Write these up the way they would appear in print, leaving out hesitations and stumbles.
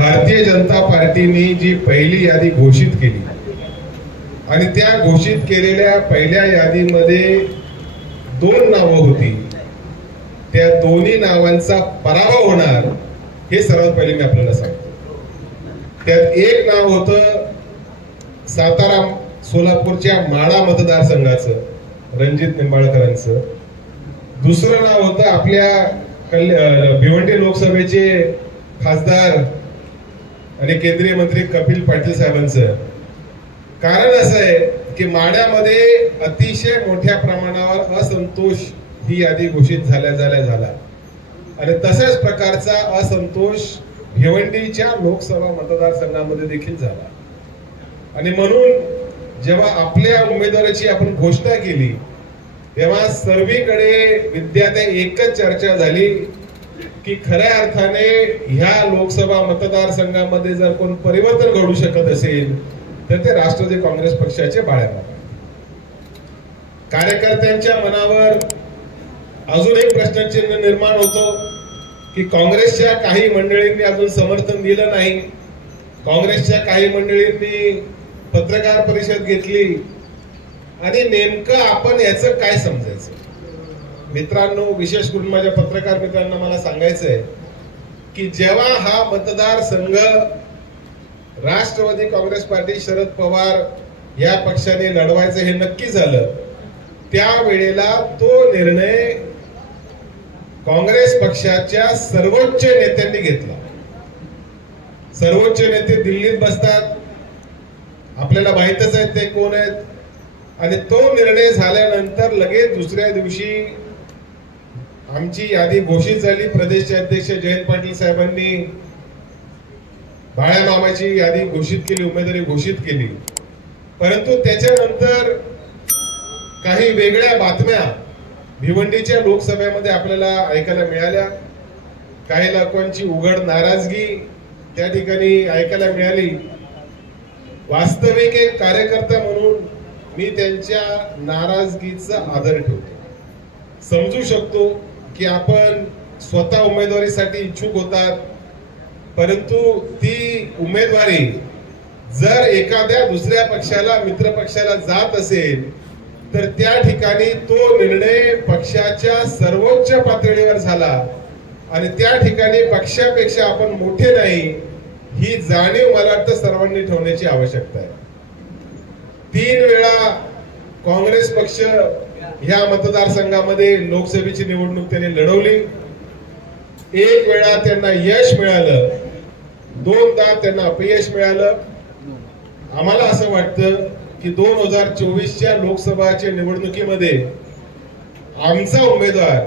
भारतीय जनता पार्टीने जी पहिली यादी घोषित केली आणि त्या घोषित केलेल्या पहिल्या यादीमध्ये 2 नावं होती, त्या दोन्ही नावांचा पराभव होणार हे सर्वात पहिले मी आपल्याला सांगतो। त्यात एक नाव होतं सातारा सोलापूरच्या माढा मतदारसंघाचं रणजित निंबाळकरांचं, दुसरं नाव होतं आपल्या भिवंडी लोकसभेचे खासदार आणि केंद्रीय मंत्री कपिल पाटील साहेबांचं। कारण असं आहे की माढ्यामध्ये अतिशय मोठ्या प्रमाणावर असंतोष ही यादी घोषित झाला आणि तशाच प्रकारचा असंतोष भिवंडीच्या लोकसभा मतदारसंघामध्ये देखील झाला आणि म्हणून जेव्हा आपल्या उमेदवाराची आपण घोषणा केली तेव्हा सर्वीकडे विद्यार्थी एकच चर्चा झाली की खऱ्या अर्थाने ह्या लोकसभा मतदारसंघामध्ये जर कोण परिवर्तन घडू शकत असेल तर ते राष्ट्रवादी काँग्रेस पक्षाचे बाळासाहेब। कार्यकर्त्यांच्या मनावर अजून एक प्रश्नचिन्ह निर्माण होतो की काँग्रेसच्या काही मंडळींनी अजून समर्थन दिलं नाही, काँग्रेसच्या काही मंडळींनी पत्रकार परिषद घेतली आणि नेमकं आपण याचं काय समजायचं। मित्रांनो, विशेष करून माझ्या पत्रकार मित्रांना मला सांगायचं आहे की जेव्हा हा मतदारसंघ राष्ट्रवादी काँग्रेस पार्टी शरद पवार या पक्षाने लढवायचं हे नक्की झालं, त्यावेळेला तो निर्णय काँग्रेस पक्षाच्या सर्वोच्च नेत्यांनी घेतला। सर्वोच्च नेते दिल्लीत बसतात, आपल्याला माहितच आहे ते कोण आहेत आणि तो निर्णय झाल्यानंतर लगेच दुसऱ्या दिवशी आमची यादी घोषित झाली। प्रदेशचे अध्यक्ष जयंत पाटील साहेबांनी बाळामामाची यादी घोषित केली, उमेदवारी घोषित केली, परंतु त्याच्यानंतर काही वेगळ्या बातम्या भिवंडीच्या लोकसभेमध्ये आपल्याला ऐकायला मिळाल्या। काही लोकांची उघड नाराजगी त्या ठिकाणी ऐकायला मिळाली। वास्तविक एक कार्यकर्ता म्हणून मी त्यांच्या नाराजगीचा आदर ठेवतो, समजू शकतो की आपण स्वतः उमेदवारीसाठी इच्छुक होतात, परंतु ती उमेदवारी जर एखाद्या दुसऱ्या पक्षाला मित्र पक्षाला जात असेल तर त्या ठिकाणी तो निर्णय पक्षाच्या सर्वोच्च पातळीवर झाला आणि त्या ठिकाणी पक्षापेक्षा आपण मोठे नाही ही जाणीव मला वाटतं सर्वांनी ठेवण्याची आवश्यकता आहे। 3 वेळा काँग्रेस पक्ष ह्या मतदारसंघामध्ये लोकसभेची निवडणूक त्यांनी लढवली, 1 वेळा त्यांना यश मिळालं, 2दा त्यांना अपयश मिळालं। आम्हाला असं वाटतं की 2024च्या लोकसभाच्या निवडणुकीमध्ये आमचा उमेदवार,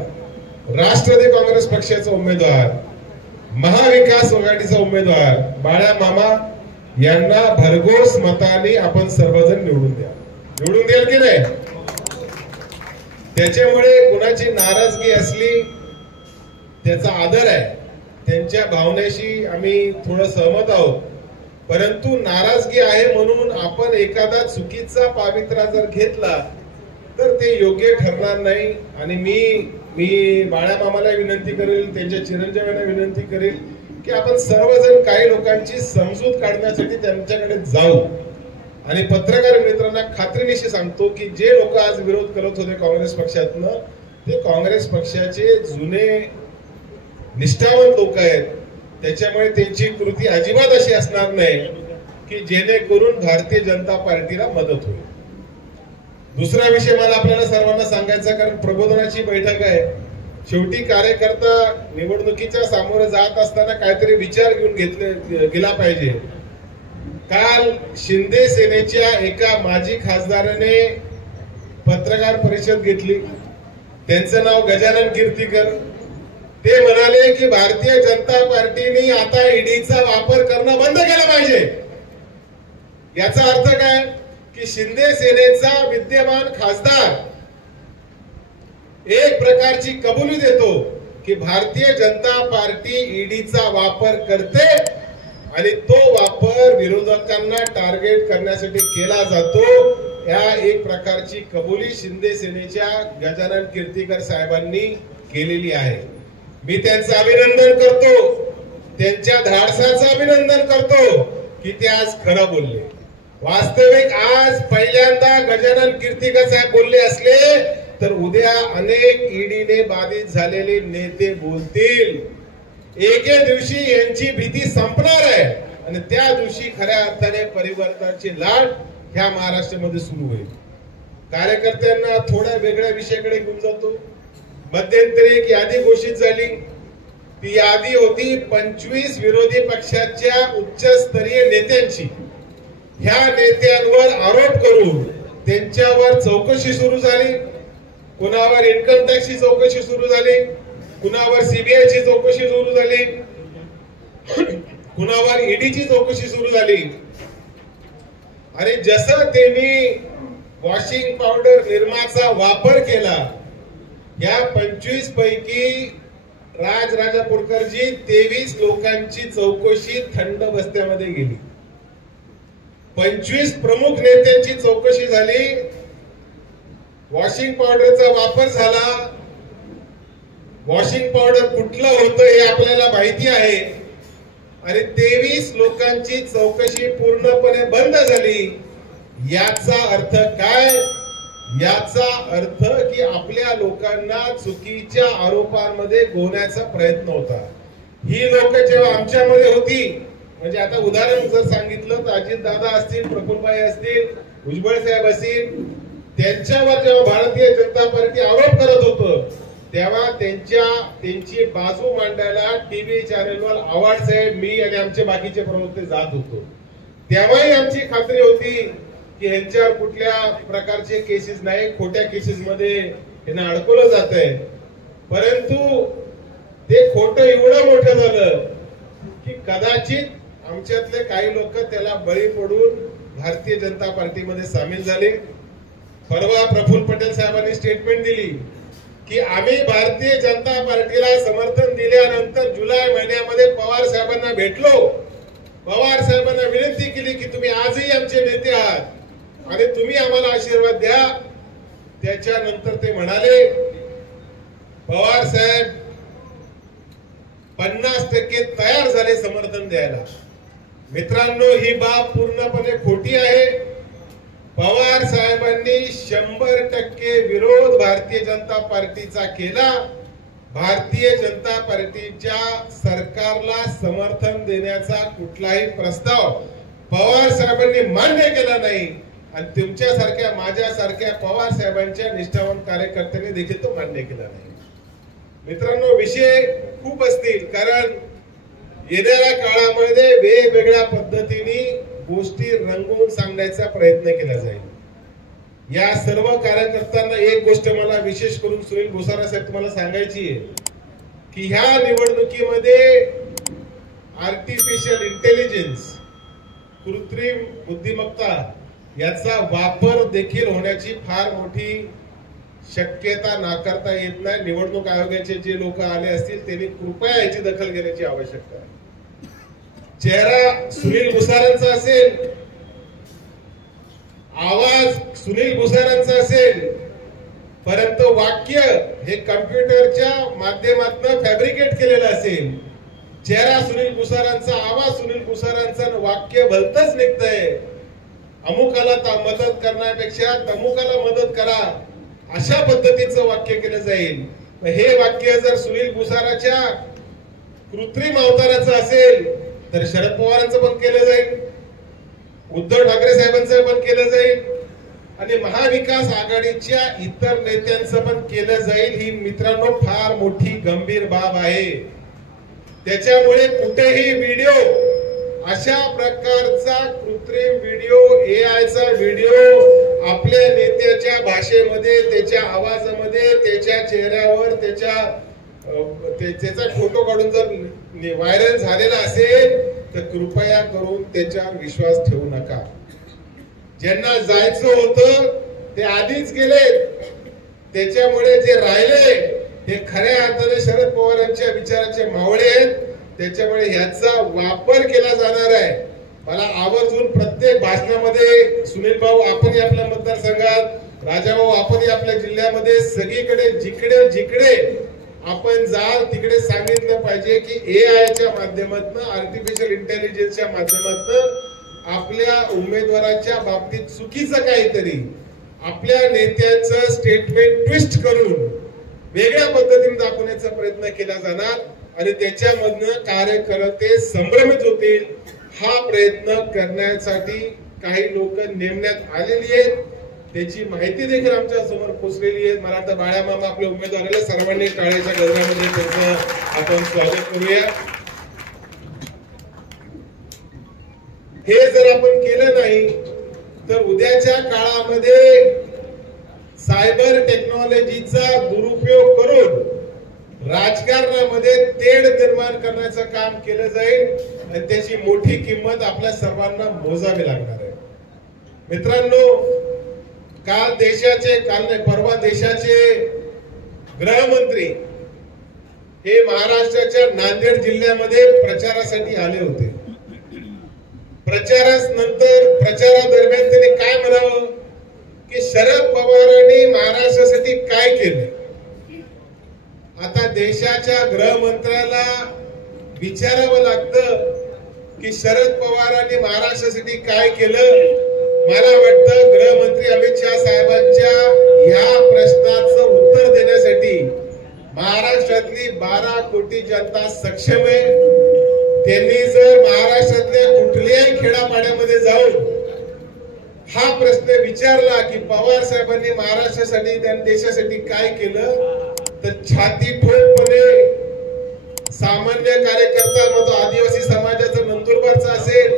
राष्ट्रवादी काँग्रेस पक्षाचा उमेदवार, महाविकास आघाडीचा उमेदवार बाळामामा यांना भरघोस मताने आपण सर्वजण निवडून द्याल की नाही। त्याच्यामुळे कुणाची नाराजगी असली त्याचा आदर आहे, त्यांच्या भावनेशी आम्ही थोडं सहमत आहोत, परंतु नाराजगी आहे म्हणून आपण एखादा चुकीचा पावित्रा जर घेतला तर ते योग्य ठरणार नाही। आणि मी बाळामामाला विनंती करेल, त्यांच्या चिरंजीवांना विनंती करेल की आपण सर्वजण काही लोकांची समजूत काढण्यासाठी त्यांच्याकडे जाऊ आणि पत्रकार मित्रांना खात्रीनिशी सांगतो की जे लोक आज विरोध करत होते काँग्रेस पक्षातनं ते काँग्रेस पक्षाचे जुने निष्ठावंत लोक आहेत, त्याच्यामुळे त्यांची कृती अजिबात अशी असणार नाही की जेणेकरून भारतीय जनता पार्टीला मदत होईल। दुसरा विषय मला आपल्याला सर्वांना सांगायचा, कारण प्रबोधनाची बैठक आहे, शेवटी कार्यकर्ता निवडणुकीच्या सामोरे जात असताना काहीतरी विचार घेऊन गेला पाहिजे। काल शिंदे सेनेच्या एका माजी खासदाराने पत्रकार परिषद घेतली, त्यांचं नाव गजानन कीर्तीकर। ते म्हणाले की भारतीय जनता पार्टीने आता ईडीचा वापर करणं बंद केला पाहिजे। याचा अर्थ काय की शिंदे सेनेचा विद्यमान खासदार एक प्रकारची कबुली देतो की भारतीय जनता पार्टी ईडीचा वापर करते आणि तो वापर विरोधकांना टार्गेट करण्यासाठी केला जातो। या एक प्रकारची कबुली शिंदे सेनेच्या गजानन कीर्तीकर साहेबांनी केलेली आहे। मी त्यांचं अभिनंदन करतो त्यांच्या धाडसाचं अभिनंदन करतो की ते आज खरं बोलले. वास्तविक आज पहिल्यांदा गजानन कीर्तिकर साहेब बोलले असले तर उद्या अनेक ईडीने बाधित झालेले नेते बोलतील. एके दिवशी यांची भीती संपणार आहे आणि त्या दिवशी खऱ्या अर्थाने परिवर्तनाची लाट ह्या महाराष्ट्रामध्ये सुरू होईल. कार्यकर्त्यांना थोड्या वेगळ्या विषयाकडे घेऊन जातो. मध्यंतरी एक यादी घोषित झाली. ती यादी होती 25 विरोधी पक्षाच्या उच्चस्तरीय नेत्यांची. ह्या नेत्यांवर आरोप करून त्यांच्यावर चौकशी सुरू झाली. कुणावर इन्कम टॅक्सची चौकशी सुरू झाली, कुणावर सीबीआयची चौकशी सुरू झाली, कुणावर ईडीची चौकशी सुरू झाली. आणि जसं त्यांनी वॉशिंग पावडर निर्माचा वापर केला, या 25 पैकी राजापूरकरजी 23 लोकांची चौकशी थंड बस्त्यामध्ये गेली. 25 प्रमुख नेत्यांची चौकशी झाली. वॉशिंग पावडरचा वापर झाला. वॉशिंग पावडर कुठलं होतं हे आपल्याला माहिती आहे. आणि 23 लोकांची चौकशी पूर्णपणे बंद झाली. याचा अर्थ काय? याचा अर्थ की आपल्या लोकांना चुकीच्या आरोपांमध्ये गोवण्याचा प्रयत्न होता. ही लोक जेव्हा आमच्यामध्ये होती, म्हणजे आता उदाहरण जर सांगितलं तर अजित दादा असतील, प्रफुल्लभाई असतील, भुजबळ साहेब असतील, त्यांच्यावर जेव्हा भारतीय जनता पार्टी आरोप करत होतं तेव्हा त्यांची बाजू मांडायला टीव्ही चॅनलवर आव्हाड साहेब, मी आणि आमचे बाकीचे प्रवक्ते जात होतो. तेव्हाही आमची खात्री होती की यांच्यावर कुठल्या प्रकारचे केसेस नाही, खोट्या केसेस मध्ये यांना अडकवलं जात आहे. परंतु ते खोटं एवढं मोठं झालं की कदाचित आमच्यातले काही लोक त्याला बळी पडून भारतीय जनता पार्टीमध्ये सामील झाले. परवा प्रफुल्ल पटेल साहेबांनी स्टेटमेंट दिली की आम्ही भारतीय जनता पार्टीला समर्थन दिल्यानंतर जुलै महिन्यामध्ये पवार साहेबांना भेटलो. पवार साहेबांना विनंती केली की तुम्ही आजही आमचे नेते आहात आणि तुम्ही आम्हाला आशीर्वाद द्या. त्याच्यानंतर ते म्हणाले पवार साहेब 50% तयार झाले समर्थन द्यायला. मित्रांनो, ही बाब पूर्णपणे खोटी आहे. पवार साहेबांनी 100% विरोध भारतीय जनता पार्टीचा केला. भारतीय जनता पार्टीच्या सरकारला समर्थन देण्याचा कुठलाही प्रस्ताव पवार साहेबांनी मान्य केला नाही आणि तुमच्यासारख्या माझ्यासारख्या पवार साहेबांच्या निष्ठावान कार्यकर्त्यांनी देखील तो मान्य केला नाही. मित्रांनो, विषय खूप असतील, कारण येणाऱ्या काळामध्ये वेगवेगळ्या पद्धतीने गोष्टी रंगवून सांगण्याचा प्रयत्न केला जाईल. या सर्व कार्यकर्त्यांना एक गोष्ट मला विशेष करून सुनील भुसारा साहेब तुम्हाला सांगायची आहे की ह्या निवडणुकीमध्ये आर्टिफिशियल इंटेलिजन्स, कृत्रिम बुद्धिमत्ता याचा वापर देखील होण्याची फार मोठी शक्यता नाकारता येत नाही. निवडणूक आयोगाचे जे लोक आले असतील त्यांनी कृपया याची दखल घेण्याची आवश्यकता आहे. चेहरा सुनील भुसारांचा असेल, आवाज सुनील भुसारांचा असेल, परंतु वाक्य हे कम्प्युटरच्या माध्यमातून फॅब्रिकेट केलेलं असेल. चेहरा सुनील भुसारांचा, आवाज सुनील भुसारांचा, वाक्य भलतच निघतंय. अमुकाला मदत करण्यापेक्षा तमुकाला मदत करा अशा पद्धतीचं वाक्य केलं जाईल. हे वाक्य जर सुनील भुसाराच्या कृत्रिम अवताराचं असेल तर शरद पवारांचं पण केलं जाईल, उद्धव ठाकरे साहेबांचं पण केलं जाईल आणि महाविकास आघाडीच्या इतर नेत्यांचं पण केलं जाईल. ही मित्रांनो फार मोठी गंभीर बाब आहे. त्याच्यामुळे कुठेही व्हिडिओ, अशा प्रकारचा कृत्रिम व्हिडिओ, एआयचा व्हिडिओ आपल्या नेत्याच्या भाषेमध्ये, त्याच्या आवाजामध्ये, त्याच्या चेहऱ्यावर त्याचा फोटो काढून जर व्हायरल झालेला असेल तर कृपया करून त्याच्यावर विश्वास ठेवू नका. ज्यांना जायचं होतं ते आधीच गेले. त्याच्यामुळे जे राहिले हे खऱ्या अर्थाने शरद पवारांच्या विचाराचे मावळे आहेत. त्याच्यामुळे ह्याचा वापर केला जाणार आहे. मला आवर्जून प्रत्येक भाषणामध्ये सुनील भाऊ आपणही आपल्या मतदारसंघात, राजाभाऊ आपणही आपल्या जिल्ह्यामध्ये, सगळीकडे जिकडे जिकडे आपण जाल तिकडे सांगितलं पाहिजे की एआयच्या माध्यमातून, आर्टिफिशियल इंटेलिजन्सच्या माध्यमातून आपल्या उमेदवाराच्या बाबतीत चुकीचं काहीतरी आपल्या नेत्याचं स्टेटमेंट ट्विस्ट करून वेगळ्या पद्धतीने दाखवण्याचा प्रयत्न केला जाणार आणि त्याच्यामधनं कार्यकर्ते संभ्रमित होतील. हा प्रयत्न करण्यासाठी काही लोक नेमण्यात आलेली आहेत. त्याची माहिती देखील आमच्या समोर पोहोचलेली आहे. मला वाटतं बाळा मामा आपल्या उमेदवाराला सर्वांनी टाळ्याच्या गजरामध्ये त्यांचं आपण स्वागत करूया. हे जर आपण केलं नाही तर उद्याच्या काळामध्ये सायबर टेक्नॉलॉजीचा दुरुपयोग करून राजकारणामध्ये तेढ निर्माण करण्याचं काम केलं जाईल आणि त्याची मोठी किंमत आपल्या सर्वांना मोजावी लागणार आहे. मित्रांनो, परवा देशाचे गृहमंत्री हे महाराष्ट्राच्या नांदेड जिल्ह्यामध्ये प्रचारासाठी आले होते. प्रचारादरम्यान त्यांनी काय म्हणावं की शरद पवारांनी महाराष्ट्रासाठी काय केलं. आता देशाच्या गृहमंत्र्याला विचारावं लागतं की शरद पवारांनी महाराष्ट्रासाठी काय केलं. मला वाटतं गृहमंत्री अमित शाह साहेबांच्या या प्रश्नाचं उत्तर देण्यासाठी महाराष्ट्रातली 12 कोटी जनता सक्षम आहे. त्यांनी जर महाराष्ट्रातल्या कुठल्याही खेड्यापाड्यामध्ये जाऊन हा प्रश्न विचारला की पवार साहेबांनी महाराष्ट्रासाठी त्यांनी देशासाठी काय केलं तर छाती ठोकपणे सामान्य कार्यकर्ता मग तो आदिवासी समाजाचा नंदुरबारचा असेल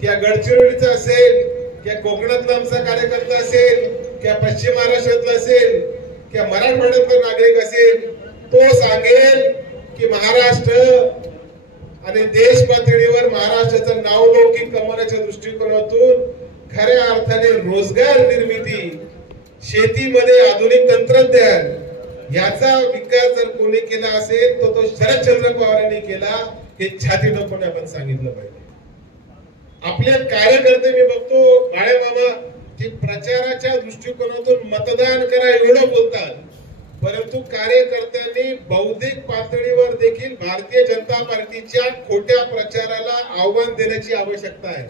किंवा गडचिरोलीचा असेल किंवा कोकणातला आमचा कार्यकर्ता असेल किंवा पश्चिम महाराष्ट्रातला असेल किंवा मराठवाड्यातला नागरिक असेल, तो सांगेल की महाराष्ट्र आणि देश पातळीवर महाराष्ट्राचं नावलौकिक कमवण्याच्या दृष्टिकोनातून खऱ्या अर्थाने रोजगार निर्मिती, शेतीमध्ये आधुनिक तंत्रज्ञान याचा विकास जर कोणी केला असेल तो शरदचंद्र पवारांनी केला. हे छाती ठोकून आपण सांगितलं पाहिजे. आपले कार्यकर्ते मी बघतो बाळे मामा की प्रचाराच्या दृष्टिकोनातून मतदान करा एवढं बोलतात, परंतु कार्यकर्त्यांनी बौद्धिक पातळीवर देखील भारतीय जनता पार्टीच्या खोट्या प्रचाराला आव्हान देण्याची आवश्यकता आहे.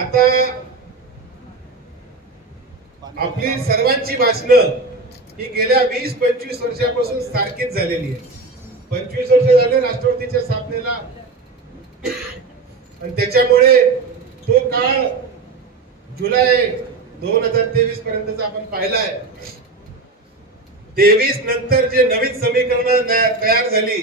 आता आपली सर्वांची भाषणं ही गेल्या 20-25 वर्षापासून सारखीच झालेली आहे. 25 वर्ष झाले राष्ट्रवादीच्या स्थापनेला आणि त्याच्यामुळे तो काळ जुलै 2023 पर्यंतचा आपण पाहिलाय. 23 नंतर जे नवीन समीकरण तयार झाली,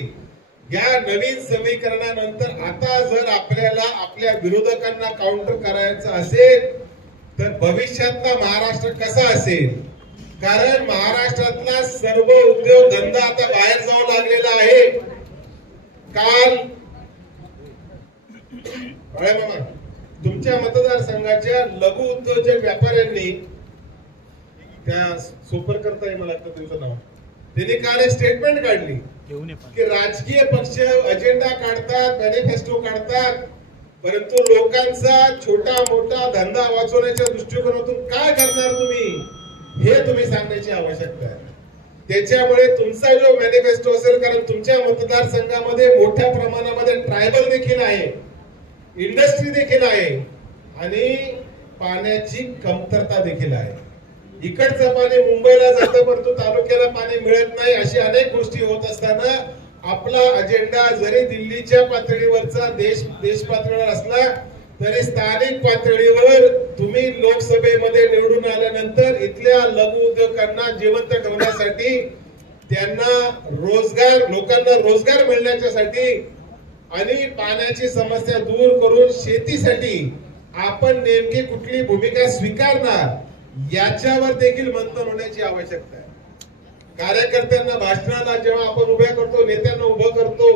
या नवीन समीकरणानंतर आता जर आपल्याला आपल्या विरोधकांना काउंटर करायचं असेल तर भविष्यातला महाराष्ट्र कसा असेल. कारण महाराष्ट्रातला सर्व उद्योग धंदा आता बाहेर जाऊ लागलेला आहे. काल तुमच्या मतदारसंघाच्या लघु उद्योजक व्यापाऱ्यांनी त्या सुपर करता येईल मला त्यांचं नाव, त्यांनी काल एक स्टेटमेंट काढली की राजकीय पक्ष अजेंडा काढतात, मॅनिफेस्टो काढतात, परंतु लोकांचा छोटा मोठा धंदा वाचवण्याच्या दृष्टिकोनातून काय करणार तुम्ही हे तुम्ही सांगण्याची आवश्यकता आहे. त्याच्यामुळे तुमचा जो मॅनिफेस्टो असेल, कारण तुमच्या मतदारसंघामध्ये मोठ्या प्रमाणामध्ये ट्रायबल देखील आहे, इंडस्ट्री देखील आहे आणि पाण्याची कमतरता देखील आहे. इकडचं पाणी मुंबईला जातं परंतु तालुक्याला पाणी मिळत नाही. अशी अनेक गोष्टी होत असताना आपला अजेंडा जरी दिल्लीच्या पातळीवरचा देश पातळीवर असला तरी स्थानिक पातळीवर तुम्ही लोकसभेमध्ये निवडून आल्यानंतर इथल्या लघु उद्योगांना जिवंत ठेवण्यासाठी, त्यांना रोजगार, लोकांना रोजगार मिळण्यासाठी आणि पाण्याची समस्या दूर करून शेतीसाठी आपण नेमकी कुठली भूमिका स्वीकारणार याच्यावर देखील मंथन होण्याची आवश्यकता आहे. कार्यकर्त्यांना भाषणाला जेव्हा आपण उभ्या करतो, नेत्यांना उभं करतो,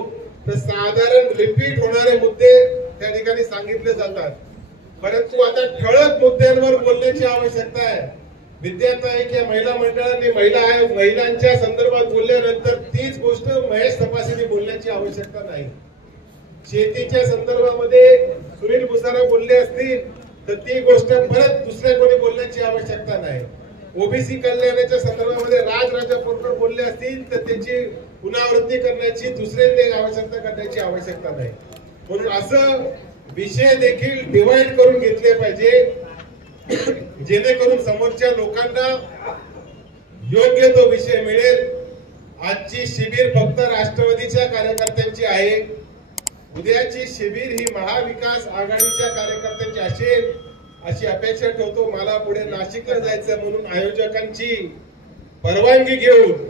तर साधारण रिपीट होणारे मुद्दे त्या ठिकाणी सांगितले जातात, परंतु आता ठळक मुद्द्यांवर बोलण्याची आवश्यकता आहे. विद्यार्थी किंवा महिला मंडळांनी महिलांच्या संदर्भात बोलल्यानंतर तीच गोष्ट महेश तपासीने बोलण्याची आवश्यकता नाही. शेतीच्या संदर्भामध्ये सुनील भुसारा बोलले असतील तर ती गोष्ट परत दुसऱ्या कोणी बोलण्याची आवश्यकता नाही. ओबीसी कल्याणाच्या संदर्भामध्ये राजराजा पोरकर बोलले बोलले असतील तर त्याची पुनरावृत्ती करण्याची दुसऱ्यांदा आवश्यकता करण्याची आवश्यकता नाही. म्हणून असं विषय देखील डिवाइड करून घेतले पाहिजे जेणेकरून समोरच्या लोकांना योग्य तो विषय मिळेल. आजची शिबिर फक्त राष्ट्रवादीच्या कार्यकर्त्यांची आहे. उद्याची शिबिर ही महाविकास आघाडीच्या कार्यकर्त्यांची असेल अशी अपेक्षा ठेवतो. मला पुढे नाशिकला जायचं म्हणून आयोजकांची परवानगी घेऊन